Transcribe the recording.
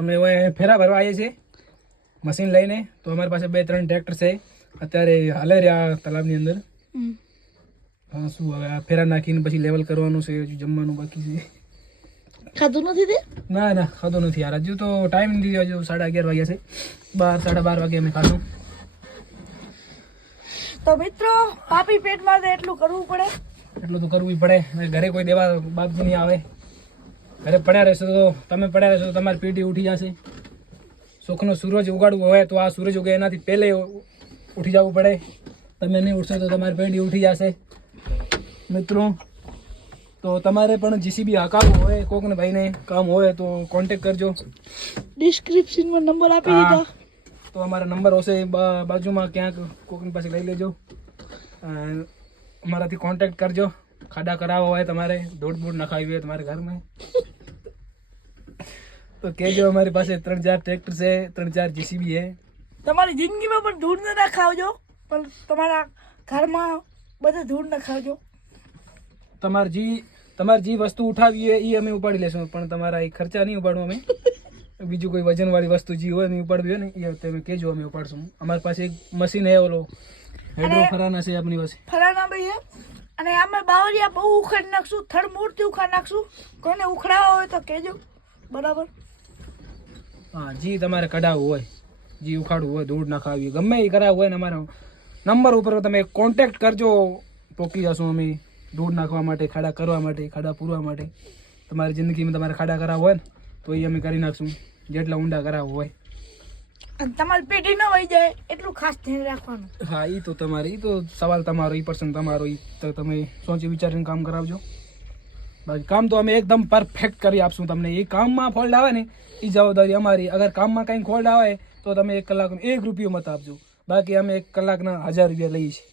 અમે હવે ફેરા ભરવા આવીએ છીએ મશીન લઈને. તો અમારી પાસે 2-3 ટ્રેક્ટર છે અત્યારે હાલે રહ્યા તલાવની અંદર. હા શું હવે આ ફેરા નાખીને પછી લેવલ કરવાનું છે, હજુ જમવાનું બાકી છે. ખાધું નથી તે? ના ના ખાધું નથી યાર, હજુ તો ટાઈમ નથી, હજુ 11:30 વાગ્યા છે. 12-12:30 વાગે અમે ખાધું. તો મિત્રો પાપી પેટમાં તો એટલું કરવું પડે, એટલું તો કરવું પડે. ઘરે કોઈ દેવા બાપજી નહીં આવે, ઘરે પડ્યા રહેશો તો તમે પડ્યા રહેશો તો તમારી પેટી ઉઠી જશે. સુખનો સૂરજ ઉગાડવો હોય તો આ સૂરજ ઉગે એનાથી પહેલે ઉઠી જવું પડે. તમે નહીં ઉઠશો તો તમારી પેટી ઉઠી જશે. મિત્રો તો તમારે પણ જીસીબી હકાવવું હોય, કોકને ભાઈને કામ હોય તો કોન્ટેક્ટ કરજો. ડિસ્ક્રિપ્શનમાં નંબર આપી દીધા. તો અમારા નંબર હશે બાજુમાં, ક્યાંક કોકની પાસે લઈ લેજો. અમારાથી કોન્ટેક્ટ કરજો. ખાડા કરાવવા હોય તમારે, દોડ નખાવી હોય તમારે ઘરમાં તો કહેજો. અમારી પાસે 3-4 ટ્રેક્ટર છે, 3-4 જીસીબી છે. તમારી જિંદગીમાં પણ ધૂળ ન નખાવજો, પણ તમારા ઘરમાં બધે ધૂળ નખાવજો. તમારે જે વસ્તુ ઉઠાવી હોય એ અમે ઉપાડી લેશું, પણ તમારા એ ખર્ચા નહીં ઉપાડવું અમે. બીજું કોઈ વજનવાળી વસ્તુ જે હોય નહીં ઉપાડવી હોય ને એ તમે કહેજો, અમે ઉપાડશું. અમારી પાસે એક મશીન છે, ઓલો હેડ્રો ફરાના છે આપણી પાસે. ફરાના ભાઈ અને અમે બાવરિયા બહુ ઉખાડી નાખશું, થડ મૂર્તિ ઉખાડી નાખશું. કોઈને ઉખડાવવા હોય તો કહેજો, બરાબર? હા, જે તમારે કઢાવવું હોય, જે ઉખાડવું હોય, ધૂળ નખાવી હોય, ગમે એ કરાવવું હોય ને અમારા નંબર ઉપર તમે કોન્ટેક્ટ કરજો. પોકી જશું અમે ધૂળ નાખવા માટે, ખાડા કરવા માટે, ખાડા પૂરવા માટે. તમારી જિંદગીમાં તમારે ખાડા કરાવવા હોય ને તો એ અમે કરી નાખશું, જેટલા ઊંડા કરાવવું હોય. અને તમારી પેટી ન વહી જાય એટલું ખાસ ધ્યાન રાખવાનું. હા, એ તો તમારે, એ તો સવાલ તમારો, એ પર્સન તમારો, એ તો તમે સોચી વિચારીને કામ કરાવજો. બાકી કામ તો અમે એકદમ પરફેક્ટ કરી આપશું તમને. એ કામમાં ફોલ્ટ આવે ને એ જવાબદારી અમારી. અગર કામમાં કંઈ ફોલ્ટ આવે તો તમે 1 કલાકનો 1 રૂપિયો મત આપજો. બાકી અમે 1 કલાકના 1000 રૂપિયા લઈએ છીએ.